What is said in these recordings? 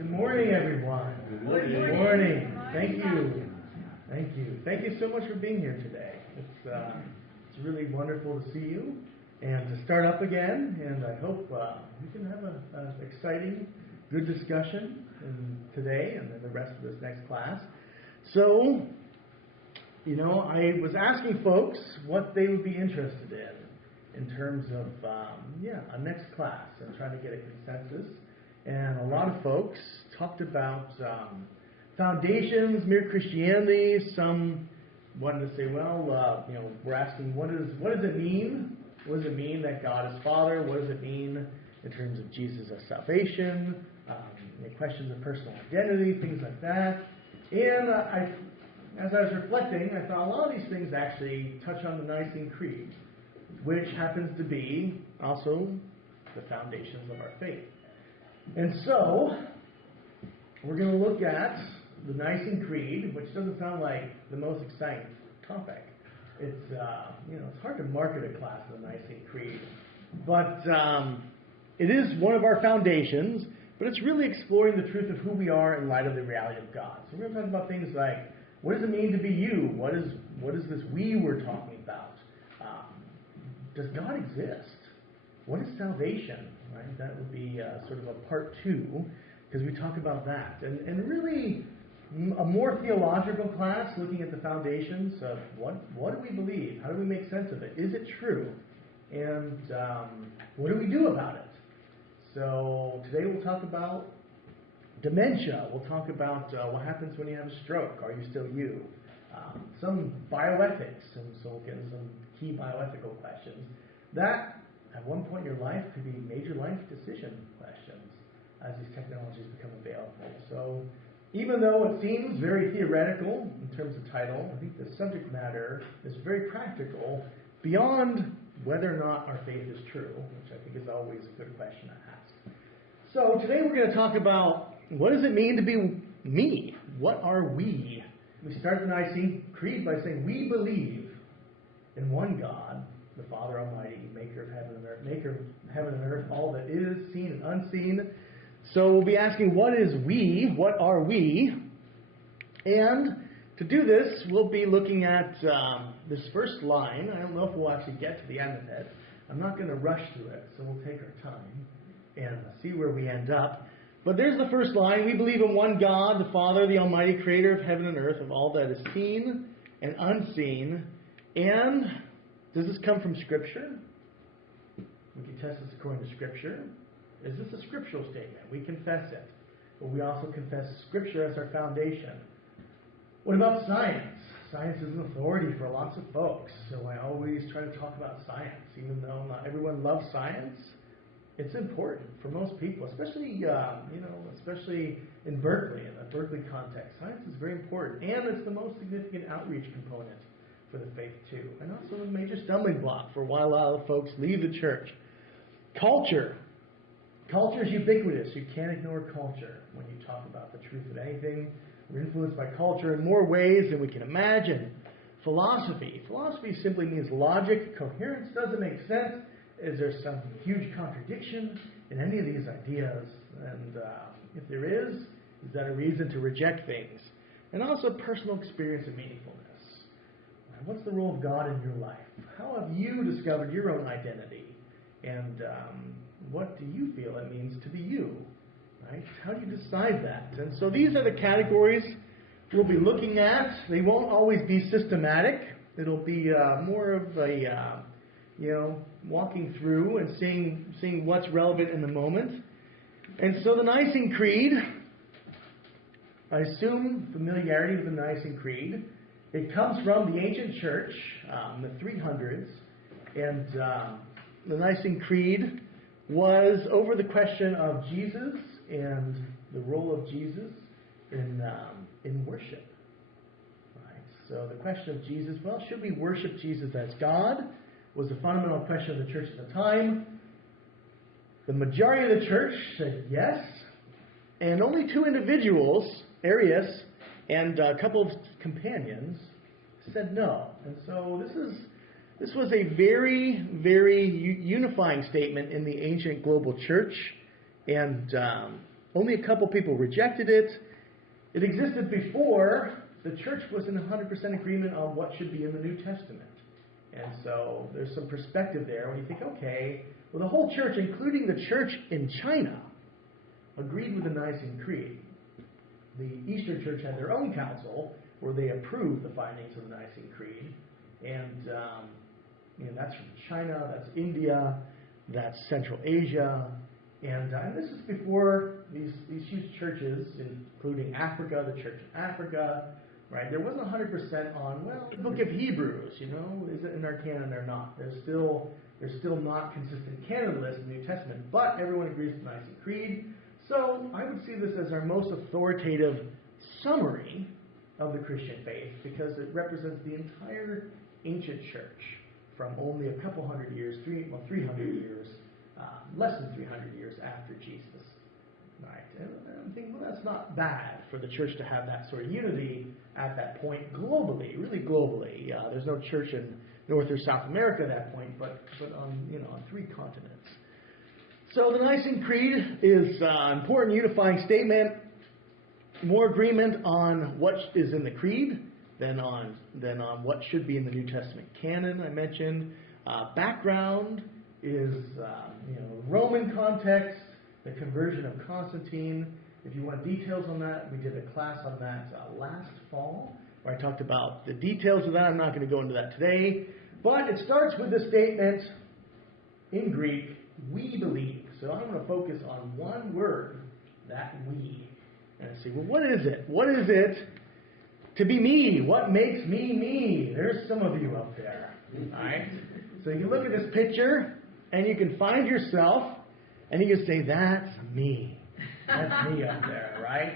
Good morning, everyone. Good morning. Good morning. Thank you. Thank you. Thank you so much for being here today. It's really wonderful to see you and to start up again. And I hope we can have an exciting, good discussion today and then the rest of this next class. So, I was asking folks what they would be interested in terms of, a next class and trying to get a consensus. And a lot of folks talked about foundations, mere Christianity. Some wanted to say, we're asking, what does it mean? What does it mean that God is Father? What does it mean in terms of Jesus as salvation? Questions of personal identity, things like that. And as I was reflecting, I thought a lot of these things actually touch on the Nicene Creed, which happens to be also the foundations of our faith. And so, we're going to look at the Nicene Creed, which doesn't sound like the most exciting topic. It's hard to market a class of the Nicene Creed, but it is one of our foundations. But it's really exploring the truth of who we are in light of the reality of God. So we're going to talk about things like, what does it mean to be you? What is this we we're talking about? Does God exist? What is salvation? Right? That would be sort of a part 2, because we talk about that. And really, a more theological class, looking at the foundations of what do we believe? How do we make sense of it? Is it true? And what do we do about it? So today we'll talk about dementia. We'll talk about what happens when you have a stroke. Are you still you? Some bioethics, and so we'll get into some key bioethical questions. That, at one point in your life, could be major life decision questions as these technologies become available. So even though it seems very theoretical in terms of title, I think the subject matter is very practical beyond whether or not our faith is true, which I think is always a good question to ask. So today we're going to talk about, what does it mean to be me? What are we? We start the Nicene Creed by saying we believe in one God, the Father Almighty, maker of heaven and earth, all that is seen and unseen. So we'll be asking, what is we? What are we? And to do this, we'll be looking at this first line. I don't know if we'll actually get to the end of it. I'm not going to rush through it, so we'll take our time and see where we end up. But there's the first line. We believe in one God, the Father, the Almighty, creator of heaven and earth, of all that is seen and unseen. And does this come from Scripture? We can test this according to Scripture. Is this a scriptural statement? We confess it. But we also confess Scripture as our foundation. What about science? Science is an authority for lots of folks, so I always try to talk about science, even though not everyone loves science. It's important for most people, especially in Berkeley, in the Berkeley context. Science is very important, and it's the most significant outreach component for the faith too, and also a major stumbling block for why a lot of folks leave the church. Culture. Culture is ubiquitous. You can't ignore culture when you talk about the truth of anything. We're influenced by culture in more ways than we can imagine. Philosophy. Philosophy simply means logic. Coherence doesn't make sense. Is there some huge contradiction in any of these ideas? And if there is that a reason to reject things? And also personal experience and meaningfulness. What's the role of God in your life? How have you discovered your own identity? And what do you feel it means to be you? Right? How do you decide that? And so these are the categories we'll be looking at. They won't always be systematic. It'll be more of a, walking through and seeing what's relevant in the moment. And so the Nicene Creed, I assume familiarity with the Nicene Creed. It comes from the ancient church, the 300s. And the Nicene Creed was over the question of Jesus and the role of Jesus in worship. Right? So the question of Jesus, should we worship Jesus as God? Was the fundamental question of the church at the time. The majority of the church said yes, and only 2 individuals, Arius and a couple of companions, said no. And so this was a very, very unifying statement in the ancient global church. And Only a couple people rejected it. It existed before the church was in 100% agreement on what should be in the New Testament. And so there's some perspective there when you think, okay, well, the whole church, including the church in China, agreed with the Nicene Creed. The Eastern Church had their own council where they approved the findings of the Nicene Creed. And that's from China, that's India, that's Central Asia. And this is before these huge churches, including Africa, the Church in Africa, right? There wasn't 100% on, well, the book of Hebrews, is it in our canon or not? There's still not consistent canon list in the New Testament, but everyone agrees with the Nicene Creed. So I would see this as our most authoritative summary of the Christian faith because it represents the entire ancient church from only a couple hundred years, 300 years, less than 300 years after Jesus. Right? And I'm thinking, well, that's not bad for the church to have that sort of unity at that point globally, really globally. There's no church in North or South America at that point, but on 3 continents. So the Nicene Creed is an important unifying statement. More agreement on what is in the creed than on what should be in the New Testament canon. I mentioned background is Roman context, the conversion of Constantine. If you want details on that, we did a class on that last fall where I talked about the details of that. I'm not going to go into that today, but it starts with the statement in Greek, we believe. So I'm going to focus on one word, that we. And see, well, what is it? What is it to be me? What makes me me? There's some of you up there. All right? So you can look at this picture, and you can find yourself, and you can say, that's me. That's me up there, right?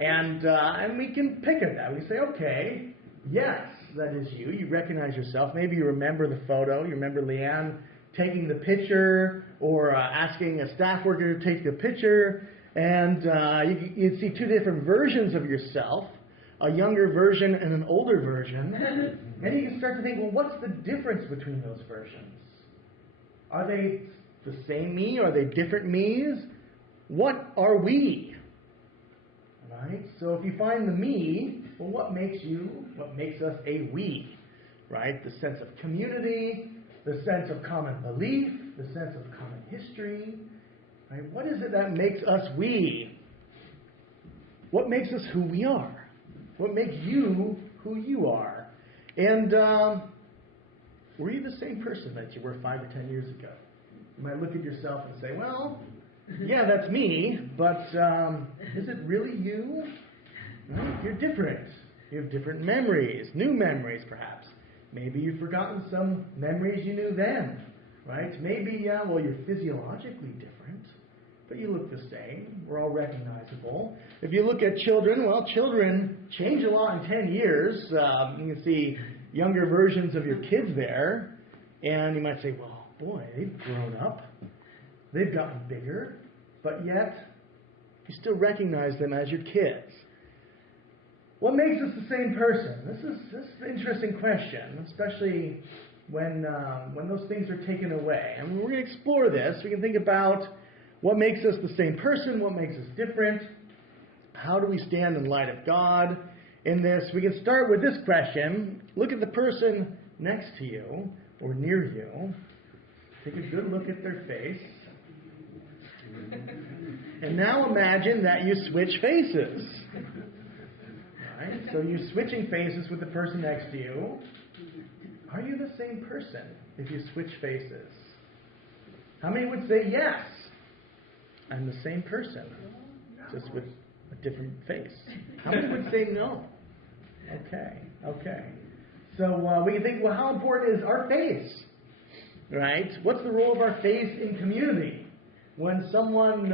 And we can pick at that. We say, okay, yes, that is you. You recognize yourself. Maybe you remember the photo. You remember Leanne taking the picture or asking a staff worker to take the picture. And you see 2 different versions of yourself, a younger version and an older version. And you can start to think, well, what's the difference between those versions? Are they the same me? Are they different me's? What are we? Right? So if you find the me, well, what makes us a we? Right? The sense of community, the sense of common belief, the sense of common history. Right? What is it that makes us we? What makes us who we are? What makes you who you are? And were you the same person that you were 5 or 10 years ago? You might look at yourself and say, well, yeah, that's me, but is it really you? Right? You're different. You have different memories, new memories perhaps. Maybe you've forgotten some memories you knew then. Right? Maybe, you're physiologically different, but you look the same. We're all recognizable. If you look at children, well, children change a lot in 10 years. You can see younger versions of your kids there, and you might say, well, boy, they've grown up. They've gotten bigger, but yet you still recognize them as your kids. What makes us the same person? This is an interesting question, especially when those things are taken away. And we're going to explore this. We can think about what makes us the same person, what makes us different, how do we stand in light of God in this. We can start with this question. Look at the person next to you or near you. Take a good look at their face. And now imagine that you switch faces. Right? So you're switching faces with the person next to you. Are you the same person if you switch faces? How many would say yes? I'm the same person, just with a different face. How many would say no? Okay. So we can think, well, how important is our face? Right? What's the role of our face in community? When someone,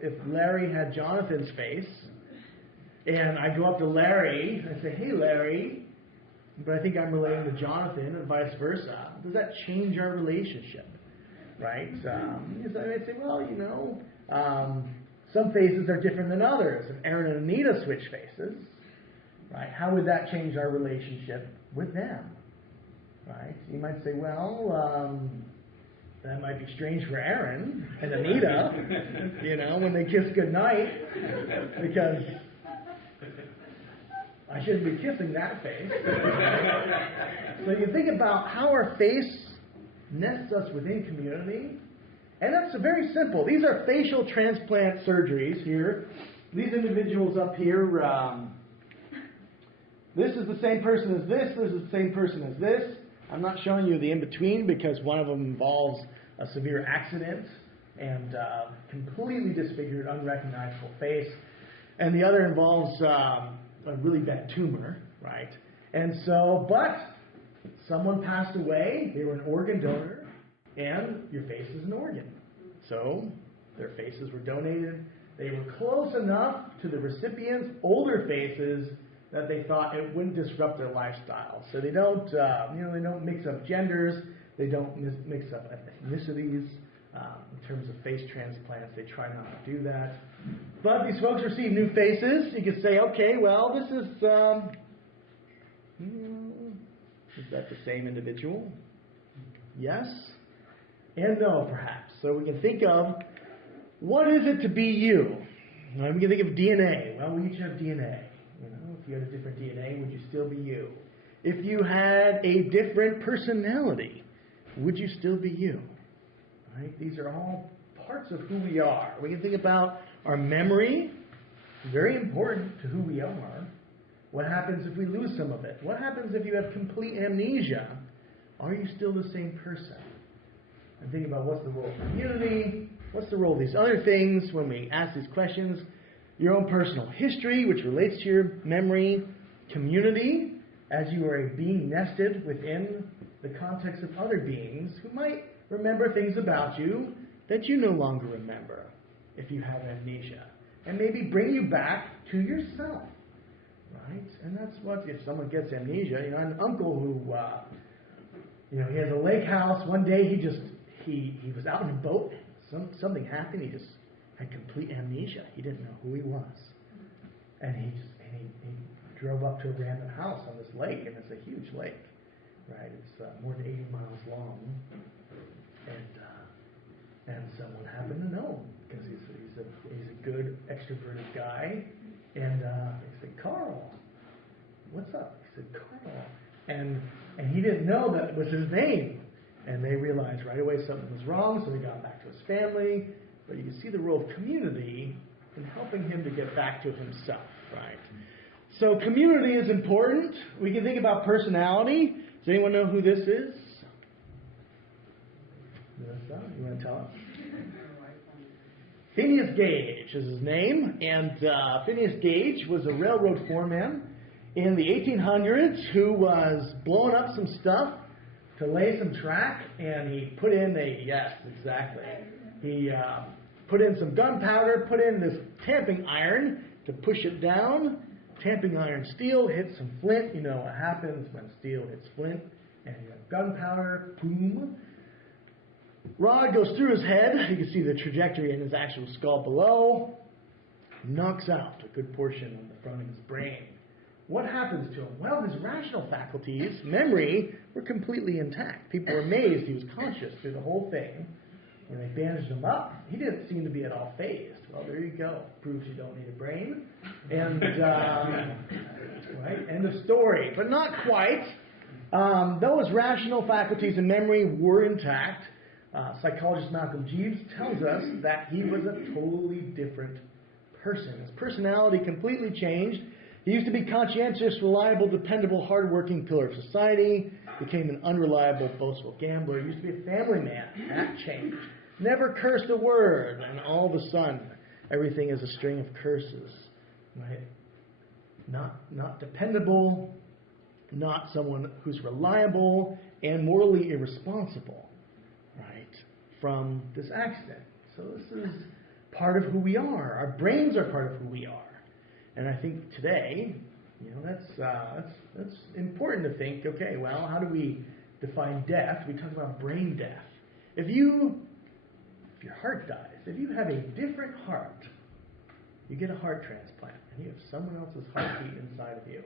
if Larry had Jonathan's face, and I go up to Larry, I say, hey, Larry, but I think I'm relating to Jonathan, and vice versa. Does that change our relationship? Right? Because I might say, well, some faces are different than others. If Aaron and Anita switch faces, right, how would that change our relationship with them? Right? You might say, well, That might be strange for Aaron and Anita, you know, when they kiss goodnight, because I shouldn't be kissing that face. So you think about how our face nests us within community, and that's very simple. These are facial transplant surgeries here. These individuals up here, this is the same person as this is the same person as this. I'm not showing you the in-between because one of them involves a severe accident and completely disfigured, unrecognizable face. And the other involves a really bad tumor, right? And so, but someone passed away, they were an organ donor, and your face is an organ. So their faces were donated. They were close enough to the recipient's older faces that they thought it wouldn't disrupt their lifestyle. So they don't, they don't mix up genders. They don't mix up ethnicities. In terms of face transplants, they try not to do that. But these folks receive new faces. You could say, okay, well, this is that the same individual? Yes and no, perhaps. So we can think of, what is it to be you? We can think of DNA. Well, we each have DNA. If you had a different DNA, would you still be you? If you had a different personality, would you still be you? Right? These are all parts of who we are. We can think about our memory, very important to who we are. What happens if we lose some of it? What happens if you have complete amnesia? Are you still the same person? And think about what's the role of community, what's the role of these other things when we ask these questions. Your own personal history, which relates to your memory, community, as you are a being nested within the context of other beings who might remember things about you that you no longer remember if you have amnesia, and maybe bring you back to yourself, right? And that's what, if someone gets amnesia, I had an uncle who, he has a lake house. One day he was out in a boat. Something happened. He just had complete amnesia. He didn't know who he was. And he drove up to a random house on this lake, and it's a huge lake, right? It's more than 80 miles long. And someone happened to know him because he's a good extroverted guy. And he said, "Carl, what's up?" He said, "Carl." And he didn't know that it was his name. And they realized right away something was wrong, so he got back to his family. But you can see the role of community in helping him to get back to himself, right? So community is important. We can think about personality. Does anyone know who this is? You want to tell us? Phineas Gage is his name. And Phineas Gage was a railroad foreman in the 1800s who was blowing up some stuff to lay some track. And he put in He put in some gunpowder, put in this tamping iron to push it down. Tamping iron steel hits some flint. You know what happens when steel hits flint. And you have gunpowder, boom. Rod goes through his head. You can see the trajectory in his actual skull below. Knocks out a good portion of the front of his brain. What happens to him? Well, his rational faculties, memory, were completely intact. People were amazed he was conscious through the whole thing. When they bandaged him up, he didn't seem to be at all phased. Well, there you go. Proves you don't need a brain. And, right, end of story. But not quite. Though his rational faculties and memory were intact, psychologist Malcolm Jeeves tells us that he was a totally different person. His personality completely changed. He used to be conscientious, reliable, dependable, hardworking pillar of society. Became an unreliable, boastful gambler. He used to be a family man. That changed. Never cursed a word. And all of a sudden, everything is a string of curses. Right? Not dependable. Not someone who's reliable and morally irresponsible. Right? From this accident. So this is part of who we are. Our brains are part of who we are. And I think today, that's important to think, okay, well, how do we define death? We talk about brain death. If your heart dies, if you have a different heart, you get a heart transplant, and you have someone else's heartbeat inside of you.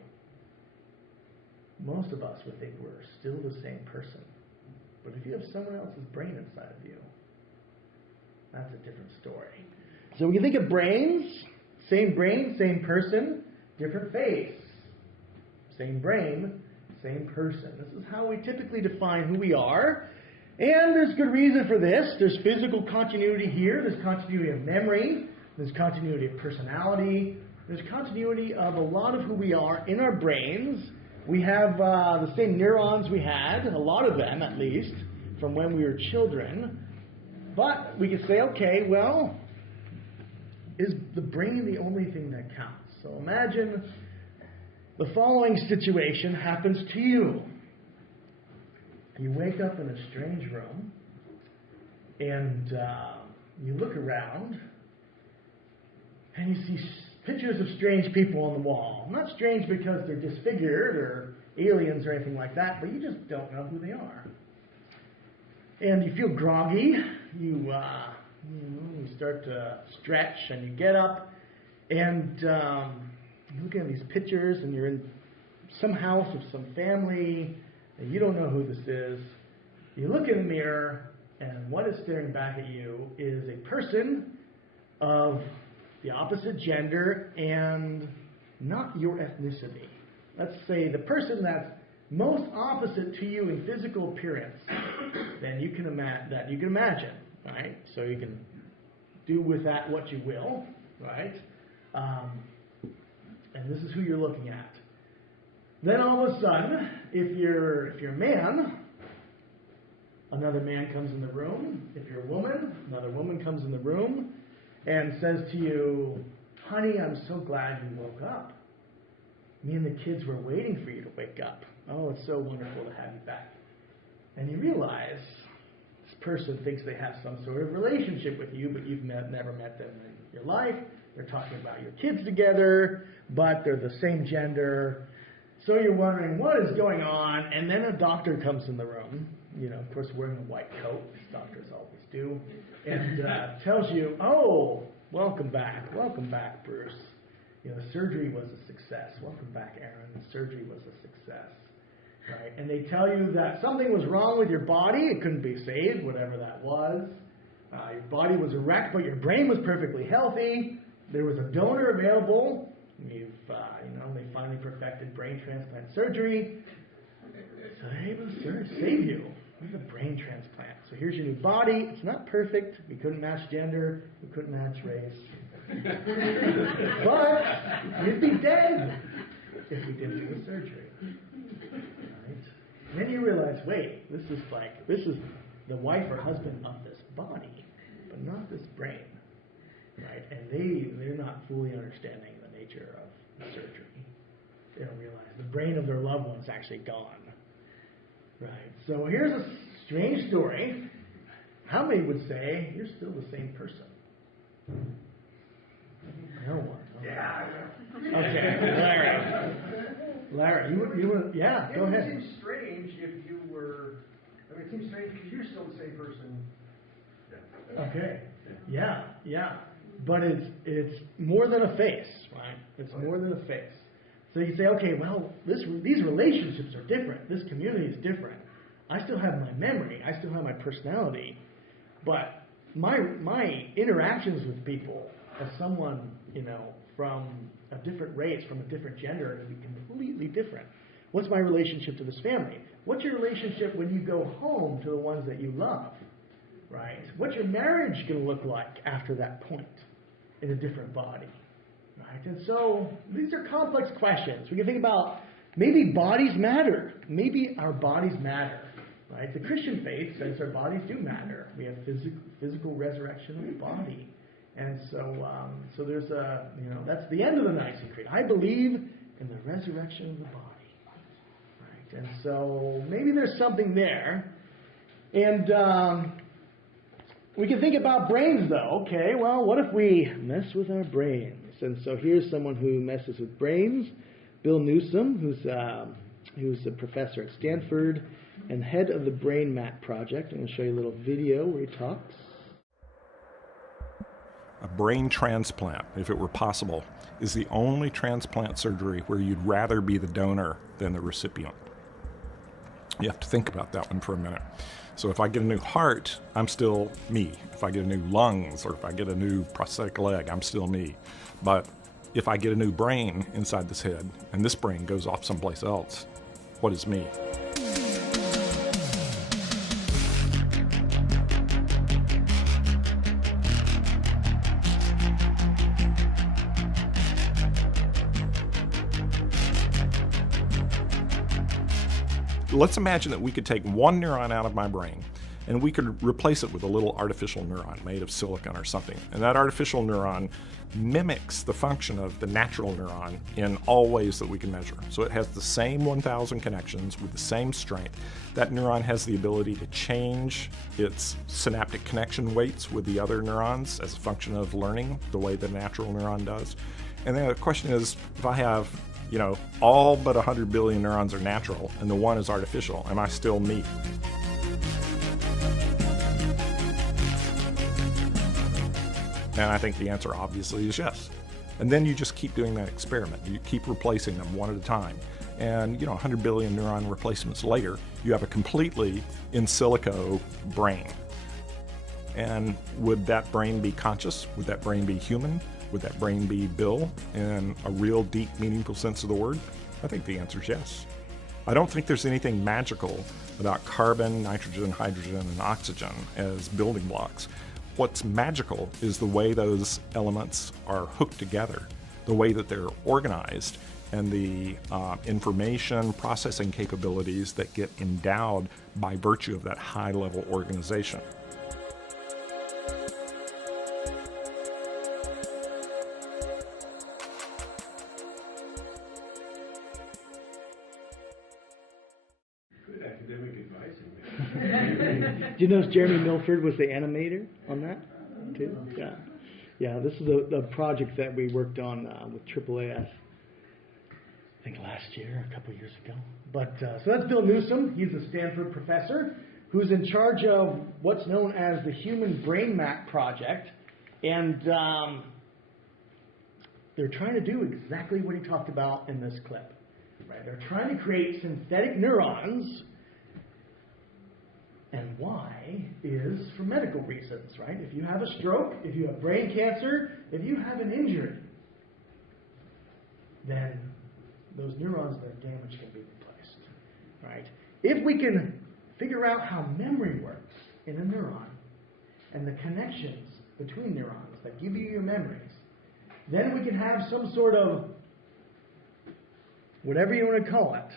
Most of us would think we're still the same person. But if you have someone else's brain inside of you, that's a different story. So when you think of brain, same person, different face. Same brain, same person. This is how we typically define who we are. And there's good reason for this. There's physical continuity here. There's continuity of memory. There's continuity of personality. There's continuity of a lot of who we are in our brains. We have the same neurons we had, a lot of them at least, from when we were children. But we could say, okay, well, is the brain the only thing that counts? So imagine the following situation happens to you. You wake up in a strange room, and you look around, and you see pictures of strange people on the wall. Not strange because they're disfigured or aliens or anything like that, but you just don't know who they are. And you feel groggy. You start to stretch, and you get up, and you're looking at these pictures, and you're in some house of some family, and you don't know who this is. You look in the mirror, and what is staring back at you is a person of the opposite gender and not your ethnicity. Let's say the person that's most opposite to you in physical appearance than you can imagine, right? So you can do with that what you will, right? And this is who you're looking at. Then all of a sudden, if you're a man, another man comes in the room. If you're a woman, another woman comes in the room and says to you, honey, I'm so glad you woke up. Me and the kids were waiting for you to wake up. Oh, it's so wonderful to have you back. And you realize this person thinks they have some sort of relationship with you, but you've never met them in your life. They're talking about your kids together, but they're the same gender. So you're wondering what is going on, and then a doctor comes in the room, of course wearing a white coat, as doctors always do, and tells you, oh, welcome back, Bruce. Surgery was a success. Welcome back, Aaron. Surgery was a success. Right? And they tell you that something was wrong with your body. It couldn't be saved, whatever that was. Your body was a wreck, but your brain was perfectly healthy. There was a donor available. They finally perfected brain transplant surgery. So they're able to save you with a brain transplant. So here's your new body. It's not perfect. We couldn't match gender. We couldn't match race. But you'd be dead if we didn't do the surgery. Right? And then you realize, wait, this is the wife or husband of this body, but not this brain. Right? And they're not fully understanding the nature of the surgery. They don't realize the brain of their loved one's actually gone. Right? So here's a strange story. How many would say you're still the same person? No one. Yeah. Okay, Larry, you were, yeah, go ahead. It seems strange if you were, it seems strange because you're still the same person. Okay, yeah. But it's more than a face, right? It's more than a face. So you say, okay, well, these relationships are different. This community is different. I still have my memory. I still have my personality. But my interactions with people as someone, from a different race, from a different gender, are going to be completely different. What's my relationship to this family? What's your relationship when you go home to the ones that you love? Right? What's your marriage going to look like after that point in a different body? Right? And so these are complex questions. We can think about maybe bodies matter. Maybe our bodies matter. Right? The Christian faith says our bodies do matter. We have physical resurrection of the body. And so there's that's the end of the Nicene Creed. I believe in the resurrection of the body. Right? And so maybe there's something there. And we can think about brains, though. Okay, well, what if we mess with our brains? And so here's someone who messes with brains, Bill Newsom, who's a professor at Stanford and head of the Brain Mat Project. I'm going to show you a little video where he talks. A brain transplant, if it were possible, is the only transplant surgery where you'd rather be the donor than the recipient. You have to think about that one for a minute. So if I get a new heart, I'm still me. If I get a new lungs, or if I get a new prosthetic leg, I'm still me. But if I get a new brain inside this head, and this brain goes off someplace else, what is me? Let's imagine that we could take one neuron out of my brain and we could replace it with a little artificial neuron made of silicon or something. And that artificial neuron mimics the function of the natural neuron in all ways that we can measure. So it has the same 1,000 connections with the same strength. That neuron has the ability to change its synaptic connection weights with the other neurons as a function of learning, the way the natural neuron does. And then the question is, if I have all but 100 billion neurons are natural and the one is artificial, am I still me? And I think the answer obviously is yes. And then you just keep doing that experiment. You keep replacing them one at a time. And 100 billion neuron replacements later, you have a completely in silico brain. And would that brain be conscious? Would that brain be human? Would that brain be Bill in a real deep, meaningful sense of the word? I think the answer is yes. I don't think there's anything magical about carbon, nitrogen, hydrogen, and oxygen as building blocks. What's magical is the way those elements are hooked together, the way that they're organized, and the information processing capabilities that get endowed by virtue of that high-level organization. Do you know Jeremy Milford was the animator on that too? Yeah. This is a project that we worked on with AAAS. I think last year, a couple years ago. But so that's Bill Newsom. He's a Stanford professor who's in charge of what's known as the Human Brain Map Project, and they're trying to do exactly what he talked about in this clip. Right? They're trying to create synthetic neurons. And why is for medical reasons, right? If you have a stroke, if you have brain cancer, if you have an injury, then those neurons that are damaged can be replaced, right? If we can figure out how memory works in a neuron and the connections between neurons that give you your memories, then we can have some sort of, whatever you want to call it,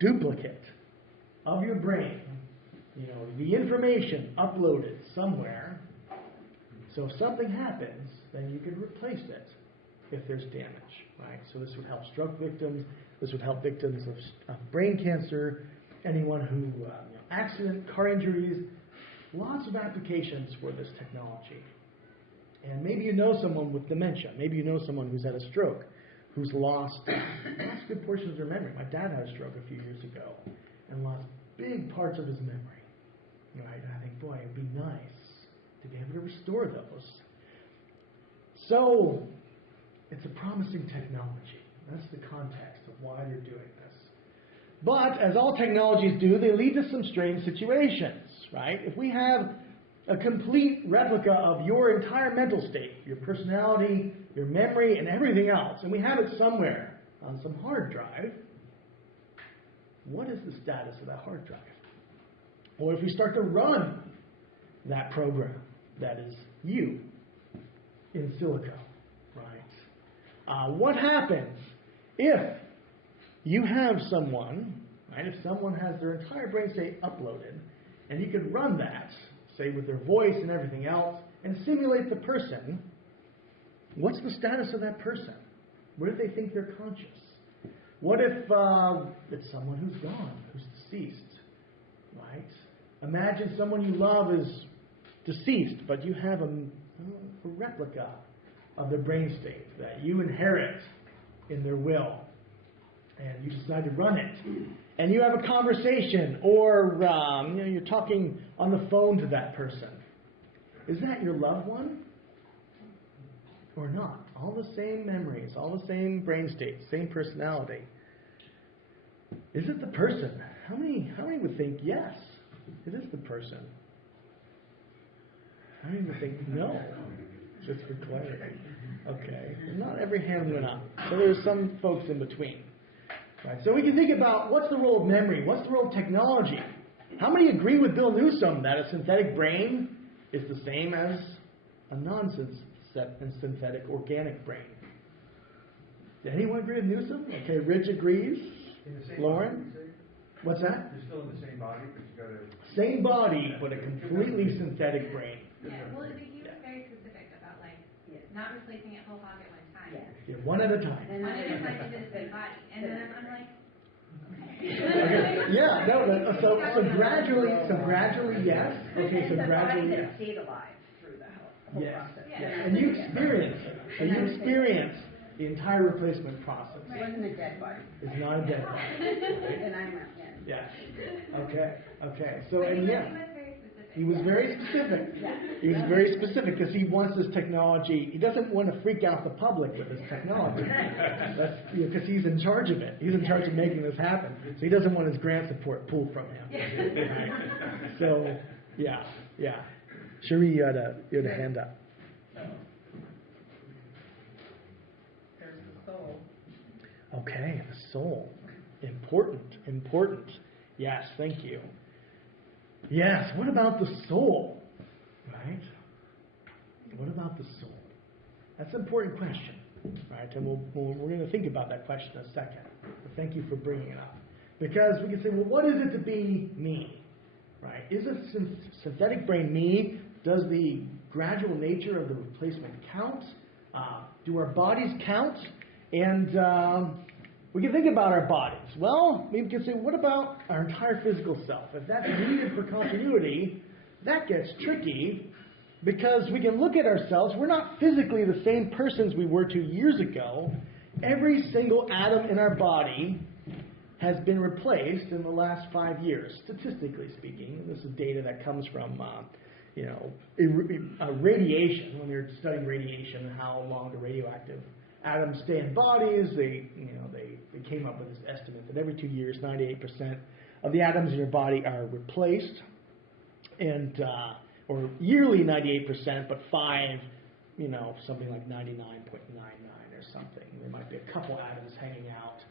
duplicate of your brain. The information uploaded somewhere, so if something happens, then you can replace it if there's damage, right? So this would help stroke victims, this would help victims of brain cancer, anyone who, accident, car injuries, lots of applications for this technology. And maybe you know someone with dementia, maybe you know someone who's had a stroke, who's lost good portions of their memory. My dad had a stroke a few years ago and lost big parts of his memory. Right? And I think, boy, it'd be nice to be able to restore those. So, it's a promising technology. That's the context of why they're doing this. But, as all technologies do, they lead to some strange situations, right? If we have a complete replica of your entire mental state, your personality, your memory, and everything else, and we have it somewhere on some hard drive, what is the status of that hard drive? Or if we start to run that program that is you in silico, right? What happens if you have someone, right? If someone has their entire brain state uploaded, and you could run that, say with their voice and everything else, and simulate the person, what's the status of that person? What if they think they're conscious? What if it's someone who's gone, who's deceased, right? Imagine someone you love is deceased, but you have a replica of their brain state that you inherit in their will, and you decide to run it. And you have a conversation, or you're talking on the phone to that person. Is that your loved one? Or not? All the same memories, all the same brain state, same personality. Is it the person How many would think yes, it is the person? How many would think no? Just for clarity. Okay. Not every hand went up. So there's some folks in between. Right. So we can think about what's the role of memory? What's the role of technology? How many agree with Bill Newsom that a synthetic brain is the same as a non-synthetic organic brain? Did anyone agree with Newsom? Okay, Rich agrees. In the same Lauren? body, you say? What's that? You're still in the same body, but you got to... Same body, but a completely synthetic brain. Yeah, well, he was very specific about, like, not replacing it whole hog at one time. Yeah, one at a time. One at a time into the same body. And then I'm like, Okay. Yeah, no, so gradually, yes. Okay, so gradually, yes. Stayed alive through the whole Yes. process. Yeah. And you experience it. So you experience the entire replacement process. It wasn't a dead body. It's not a dead body. And I'm not in. Yes. Okay. So, but and he yeah. was very specific. He was very specific. He was very specific because he wants this technology. He doesn't want to freak out the public with this technology. That's because he's in charge of it. He's in charge of making this happen. So he doesn't want his grant support pulled from him. So, yeah. Cherie, you had a hand up. There's the soul. Okay, the soul. Important. Yes, thank you. Yes, what about the soul? Right? What about the soul? That's an important question. Right? And we're going to think about that question in a second. But thank you for bringing it up. Because we can say, well, what is it to be me? Right? Is a synthetic brain me? Does the gradual nature of the replacement count? Do our bodies count? And we can think about our bodies. Well, we can say, what about our entire physical self? If that's needed for continuity, that gets tricky because we can look at ourselves. We're not physically the same persons we were 2 years ago. Every single atom in our body has been replaced in the last 5 years, statistically speaking. This is data that comes from radiation, when they're studying radiation and how long the radioactive atoms stay in bodies. They came up with this estimate that every 2 years, 98% of the atoms in your body are replaced, and or yearly 98%, but something like 99.99 or something. There might be a couple atoms hanging out,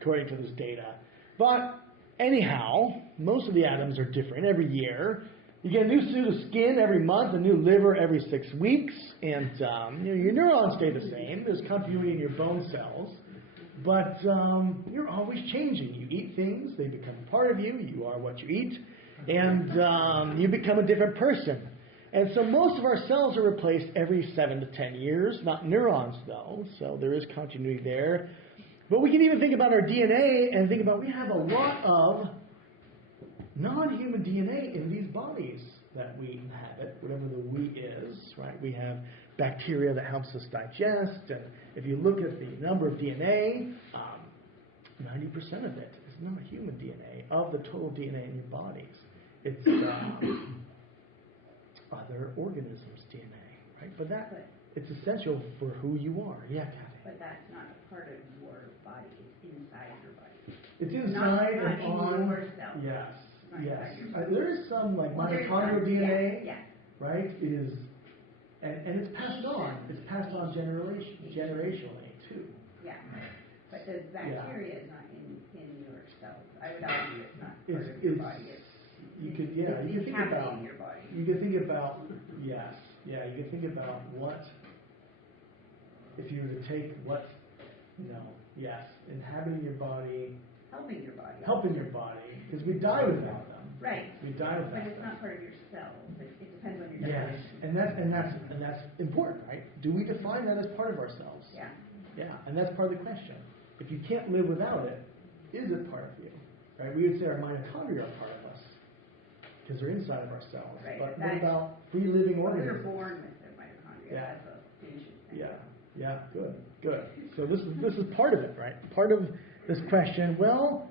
according to this data. But anyhow, most of the atoms are different every year. You get a new suit of skin every month, a new liver every 6 weeks, and your neurons stay the same. There's continuity in your bone cells, but you're always changing. You eat things, they become a part of you. You are what you eat, and you become a different person. And so most of our cells are replaced every 7 to 10 years, not neurons though, so there is continuity there. But we can even think about our DNA and think about we have a lot of non-human DNA in these bodies that we inhabit, whatever the we is, right? We have bacteria that helps us digest, and if you look at the number of DNA, 90% of it is not human DNA, of the total DNA in your bodies. It's other organisms' DNA, right? But it's essential for who you are. Yeah, Kathy. But that's not a part of your body. It's inside your body. It's inside not and on. in your cell. Yes. Not Yes. inside your cell. There is some like There's mitochondrial some, DNA, yeah. right? And it's passed on. It's passed on generationally too. Yeah. But the bacteria is not in your cells. I would argue it's not part of your body. You could think about in your body. You could think about yes. Yeah, you could think about what if you were to take what inhabiting your body, Helping your body. because we die without them. Right. We die without them. But it's not part of your cells. It depends on your Yes, definition. and that's important, right? Do we define that as part of ourselves? Yeah. Yeah, and that's part of the question. If you can't live without it, is it part of you? Right? We would say our mitochondria are part of us because they're inside of our cells. Right, But but what about free living We're organisms? born with the mitochondria. Yeah. That's a ancient thing. Yeah, good. So this is part of it, right? Part of this question. Well,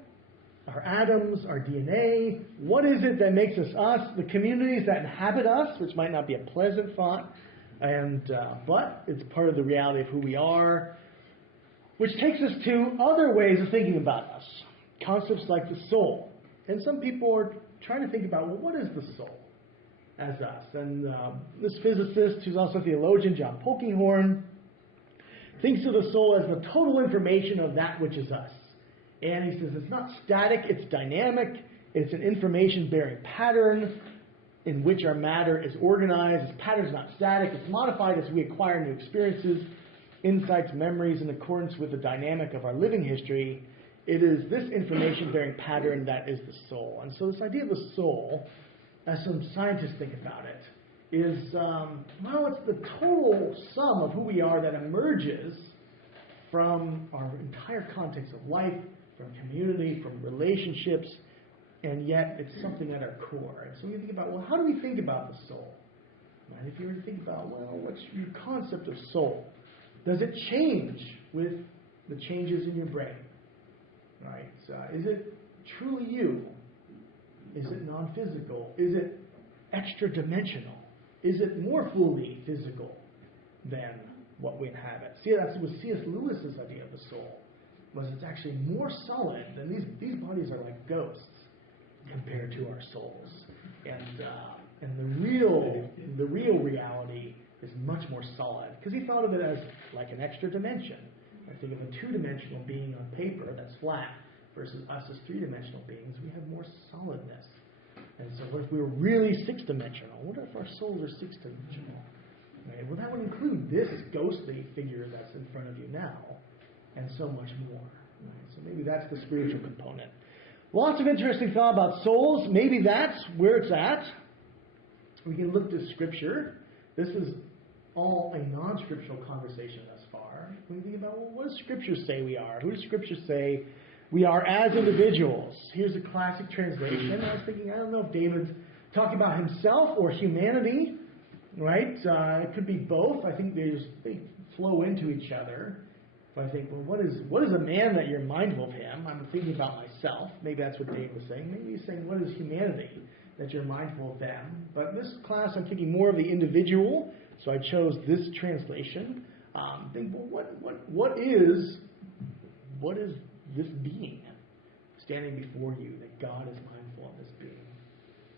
our atoms, our DNA. What is it that makes us us? The communities that inhabit us, which might not be a pleasant thought, but it's part of the reality of who we are. Which takes us to other ways of thinking about us. concepts like the soul. And some people are trying to think about, well, what is the soul as us? And this physicist, who's also a theologian, John Polkinghorne, thinks of the soul as the total information of that which is us. And he says it's not static, it's dynamic, it's an information-bearing pattern in which our matter is organized. This pattern is not static, it's modified as we acquire new experiences, insights, memories in accordance with the dynamic of our living history. It is this information-bearing pattern that is the soul. And so this idea of the soul, as some scientists think about it, is, well, it's the total sum of who we are that emerges from our entire context of life, from community, from relationships, and yet it's something at our core. And so we think about, well, how do we think about the soul? Right? If you were to think about, well, what's your concept of soul? Does it change with the changes in your brain? Right? Is it truly you? Is it non-physical? Is it extra-dimensional? Is it more fully physical than what we inhabit? See, that was C.S. Lewis's idea of the soul, was it's actually more solid than these bodies are like ghosts compared to our souls. And the real reality is much more solid, because he thought of it as like an extra dimension. I think of a two-dimensional being on paper that's flat versus us as three-dimensional beings. We have more solidness. And so what if we were really six-dimensional? What if our souls are six-dimensional? Right? Well, that would include this ghostly figure that's in front of you now, and so much more. Right? So maybe that's the spiritual component. Lots of interesting thought about souls. Maybe that's where it's at. We can look to Scripture. This is all a non-scriptural conversation thus far. We think about, well, what does Scripture say we are? Who does Scripture say we are as individuals? Here's a classic translation. I was thinking, I don't know if David's talking about himself or humanity, right? It could be both. I think they flow into each other. But I think, well, what is a man that you're mindful of him? I'm thinking about myself. Maybe that's what David was saying. Maybe he's saying, what is humanity that you're mindful of them? But in this class, I'm thinking more of the individual. So I chose this translation. Think, well, what is this being standing before you that God is mindful of this being,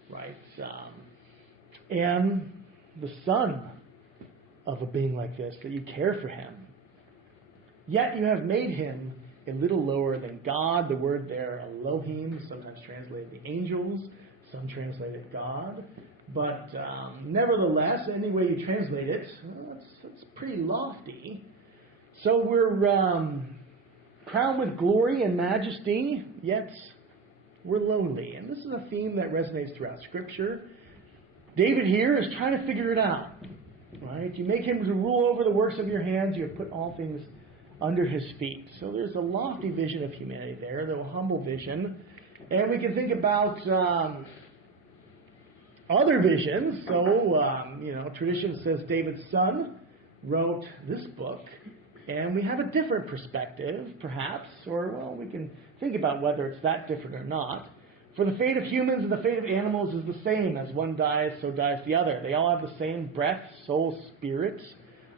right? And the son of a being like this, that you care for him. Yet you have made him a little lower than God. The word there, Elohim, sometimes translated the angels, some translate it God. But nevertheless, any way you translate it, well, that's pretty lofty. So we're crowned with glory and majesty, yet we're lowly. And this is a theme that resonates throughout Scripture. David here is trying to figure it out. Right? You make him to rule over the works of your hands. You have put all things under his feet. So there's a lofty vision of humanity there, the humble vision. And we can think about other visions. So, tradition says David's son wrote this book. And we have a different perspective, perhaps. Or, well, we can think about whether it's that different or not. For the fate of humans and the fate of animals is the same. As one dies, so dies the other. They all have the same breath, soul, spirit.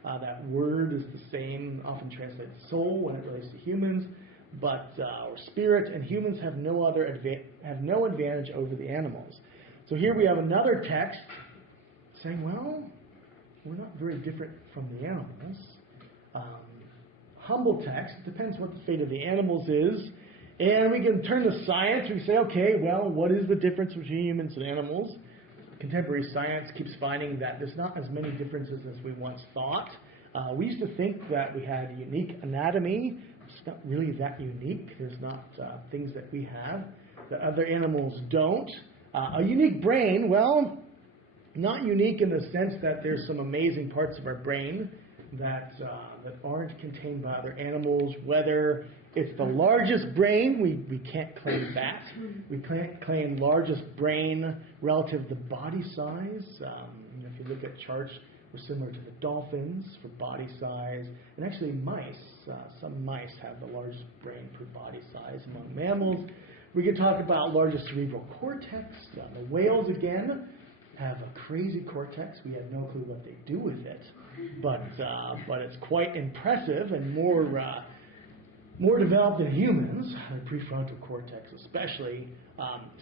That word is the same, often translated soul when it relates to humans, but or spirit, and humans have no advantage over the animals. So here we have another text saying, well, we're not very different from the animals. Humble text, depends what the fate of the animals is. And we can turn to science. We say, okay, well, what is the difference between humans and animals? Contemporary science keeps finding that there's not as many differences as we once thought. We used to think that we had unique anatomy. It's not really that unique. There's not things that we have that other animals don't. A unique brain, well, not unique in the sense that there's some amazing parts of our brain that aren't contained by other animals. Whether it's the largest brain, we can't claim that. We can't claim largest brain relative to body size. If you look at charts, we're similar to the dolphins for body size. And actually mice, some mice have the largest brain per body size among mammals. We can talk about largest cerebral cortex. The whales, again, have a crazy cortex. We have no clue what they do with it. But it's quite impressive and more more developed than humans, the prefrontal cortex especially.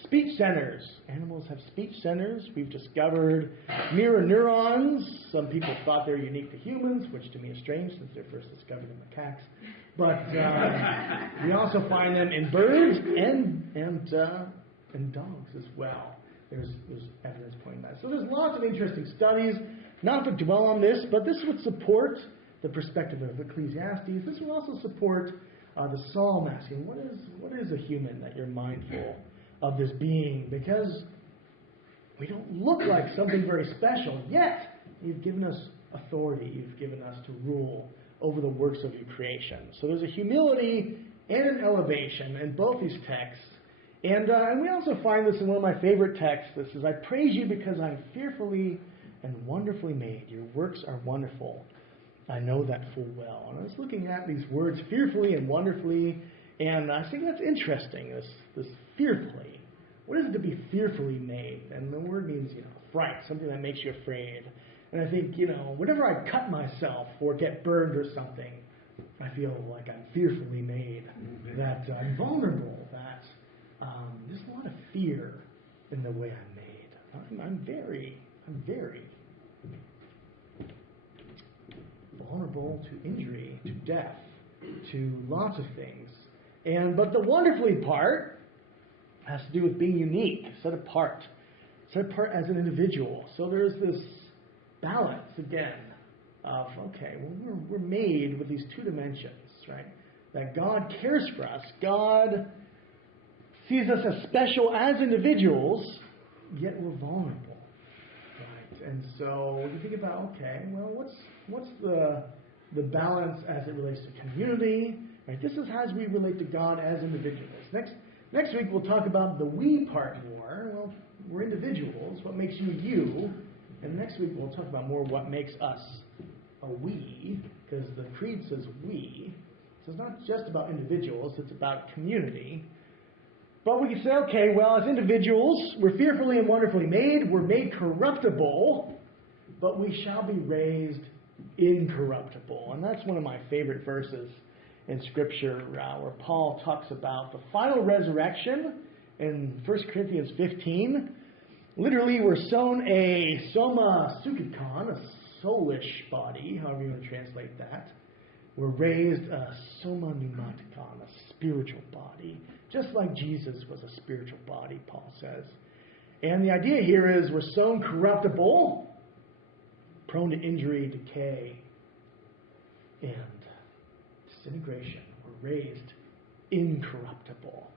Speech centers. Animals have speech centers. We've discovered mirror neurons. Some people thought they're unique to humans, which to me is strange since they're first discovered in macaques. But we also find them in birds and dogs as well. There's evidence pointing that. So there's lots of interesting studies. Not to dwell on this, but this would support the perspective of Ecclesiastes. This would also support the psalm asking, what is a human that you're mindful of this being? Because we don't look like something very special, yet you've given us authority. You've given us to rule over the works of your creation. So there's a humility and an elevation in both these texts. And we also find this in one of my favorite texts. This is, I praise you because I'm fearfully and wonderfully made. Your works are wonderful. I know that full well. And I was looking at these words, fearfully and wonderfully, and I think that's interesting, this fearfully. What is it to be fearfully made? And the word means, fright, something that makes you afraid. And I think, whenever I cut myself or get burned or something, I feel like I'm fearfully made, that I'm vulnerable, that there's a lot of fear in the way I'm made. I'm very vulnerable to injury, to death, to lots of things. But the wonderfully part has to do with being unique, set apart as an individual. So there's this balance again of, we're made with these two dimensions, right? That God cares for us. God sees us as special as individuals, yet we're vulnerable. And so when you think about, what's the balance as it relates to community? Right? This is how we relate to God as individuals. Next week we'll talk about the we part more. Well, we're individuals. What makes you you? And next week we'll talk about more what makes us a we, because the Creed says we. So it's not just about individuals, it's about community. But we can say, as individuals, we're fearfully and wonderfully made. We're made corruptible, but we shall be raised incorruptible. And that's one of my favorite verses in Scripture where Paul talks about the final resurrection in 1 Corinthians 15. Literally, we're sown a soma sukikon, a soulish body, however you want to translate that. We're raised a soma pneumatikon, a spiritual body. Just like Jesus was a spiritual body, Paul says. And the idea here is we're sown corruptible, prone to injury, decay, and disintegration. We're raised incorruptible.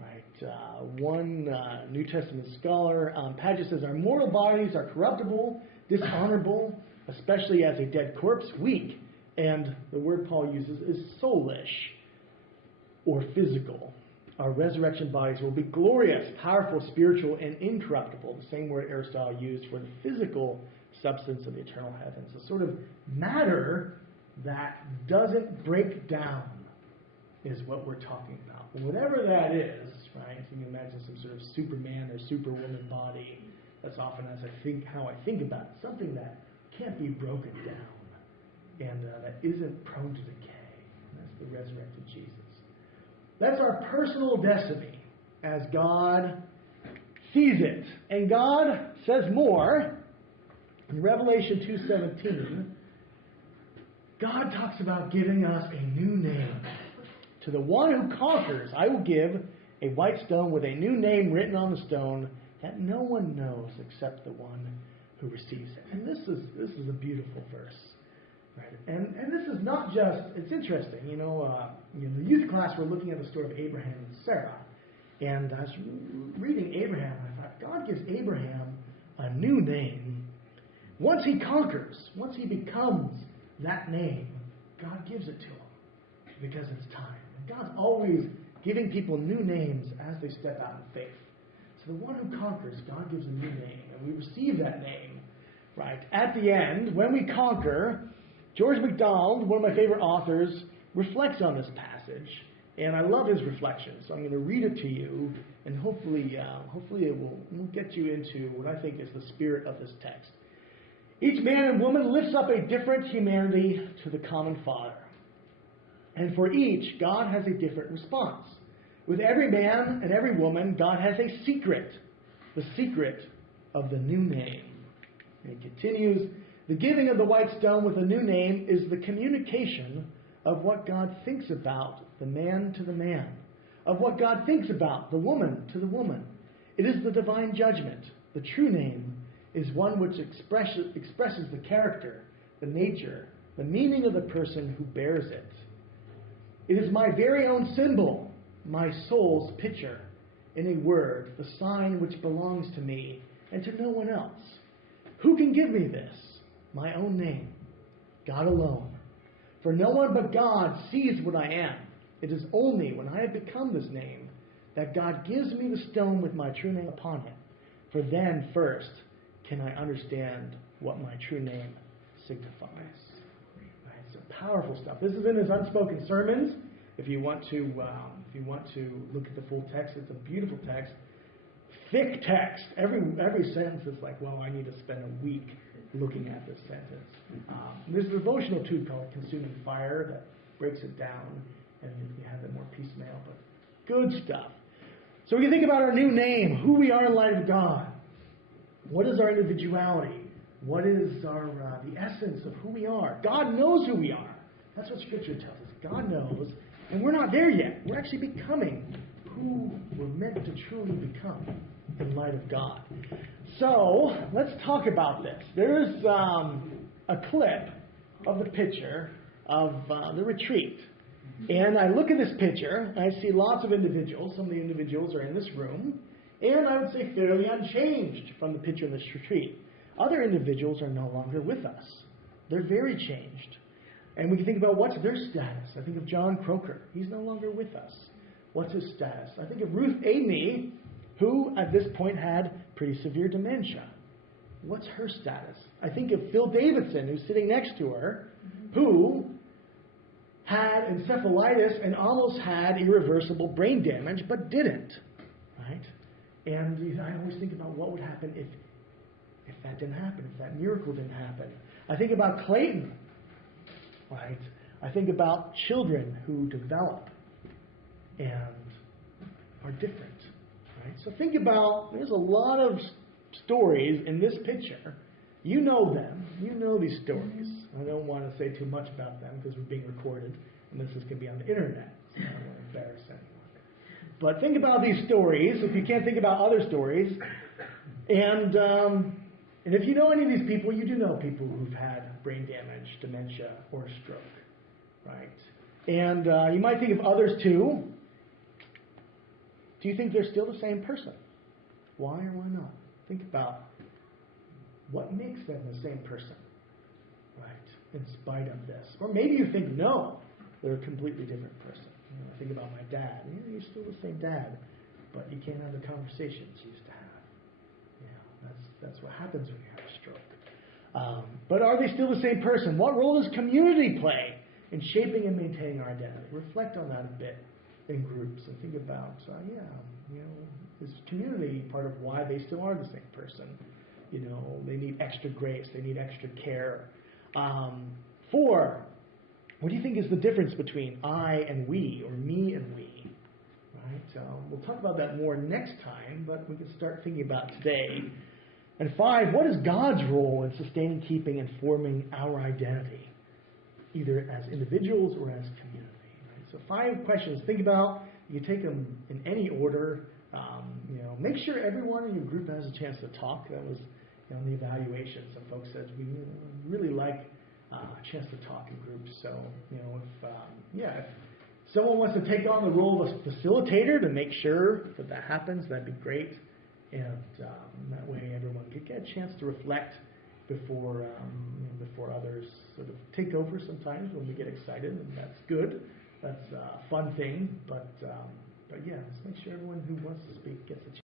Right? One New Testament scholar, Paget, says our mortal bodies are corruptible, dishonorable, especially as a dead corpse, weak. And the word Paul uses is soulish or physical. Our resurrection bodies will be glorious, powerful, spiritual, and incorruptible. The same word Aristotle used for the physical substance of the eternal heavens. A sort of matter that doesn't break down is what we're talking about. Whatever that is, right? You can imagine some sort of Superman or Superwoman body. That's often how I think about it. Something that can't be broken down and that isn't prone to decay. And that's the resurrected Jesus. That's our personal destiny as God sees it. And God says more. In Revelation 2:17, God talks about giving us a new name. To the one who conquers, I will give a white stone with a new name written on the stone that no one knows except the one who receives it. And this is a beautiful verse. Right? And this is not just, it's interesting, in the youth class we're looking at the story of Abraham and Sarah. And I was reading Abraham, and I thought, God gives Abraham a new name. Once he conquers, once he becomes that name, God gives it to him because it's time. And God's always giving people new names as they step out in faith. So the one who conquers, God gives a new name, and we receive that name. Right? At the end, when we conquer, George MacDonald, one of my favorite authors, reflects on this passage, and I love his reflection. So I'm going to read it to you, and hopefully it will get you into what I think is the spirit of this text. Each man and woman lifts up a different humanity to the common Father. And for each, God has a different response. With every man and every woman, God has a secret, the secret of the new name. And it continues, the giving of the white stone with a new name is the communication of what God thinks about the man to the man, of what God thinks about the woman to the woman. It is the divine judgment. The true name is one which expresses the character, the nature, the meaning of the person who bears it. It is my very own symbol, my soul's picture, in a word, the sign which belongs to me and to no one else. Who can give me this? My own name, God alone. For no one but God sees what I am. It is only when I have become this name that God gives me the stone with my true name upon it. For then first can I understand what my true name signifies. Right, so powerful stuff. This is in his unspoken sermons. If you want to look at the full text, it's a beautiful text. Thick text. Every sentence is like, well, I need to spend a week looking at this sentence. There's a devotional too called Consuming Fire that breaks it down, and you have it more piecemeal, but good stuff. So we can think about our new name, who we are in light of God. What is our individuality? What is our the essence of who we are? God knows who we are. That's what Scripture tells us. God knows, and we're not there yet. We're actually becoming who we're meant to truly become in light of God. So let's talk about this. There's a clip of the picture of the retreat. And I look at this picture, and I see lots of individuals. Some of the individuals are in this room, and I would say fairly unchanged from the picture of this retreat. Other individuals are no longer with us. They're very changed. And we can think about what's their status. I think of John Croker. He's no longer with us. What's his status? I think of Ruth Amy, who at this point had pretty severe dementia. What's her status? I think of Phil Davidson, who's sitting next to her, who had encephalitis and almost had irreversible brain damage, but didn't. Right? And I always think about what would happen if that didn't happen, if that miracle didn't happen. I think about Clayton. Right? I think about children who develop and are different. Right? So think about, there's a lot of stories in this picture. You know them. You know these stories. I don't want to say too much about them because we're being recorded, and this is going to be on the internet, so I don't want to embarrass anyone. But think about these stories, if you can't think about other stories. And if you know any of these people, you do know people who've had brain damage, dementia, or stroke. Right? And you might think of others too. Do you think they're still the same person? Why or why not? Think about what makes them the same person, right, in spite of this. Or maybe you think, no, they're a completely different person. You know, I think about my dad. Yeah, you're still the same dad, but you can't have the conversations you used to have. Yeah, that's what happens when you have a stroke. But are they still the same person? What role does community play in shaping and maintaining our identity? Reflect on that a bit in groups and think about, is community part of why they still are the same person? You know, they need extra grace. They need extra care. 4, what do you think is the difference between I and we, or me and we? Right? We'll talk about that more next time, but we can start thinking about today. And 5, what is God's role in sustaining, keeping, and forming our identity, either as individuals or as community? Right? So 5 questions. Think about. You take them in any order. Make sure everyone in your group has a chance to talk. That was in the evaluation. Some folks said we really like a chance to talk in groups. So if someone wants to take on the role of a facilitator to make sure that happens, that'd be great. And that way everyone could get a chance to reflect before others sort of take over sometimes when we get excited, and that's good. That's a fun thing, but yeah, let's make sure everyone who wants to speak gets a chance.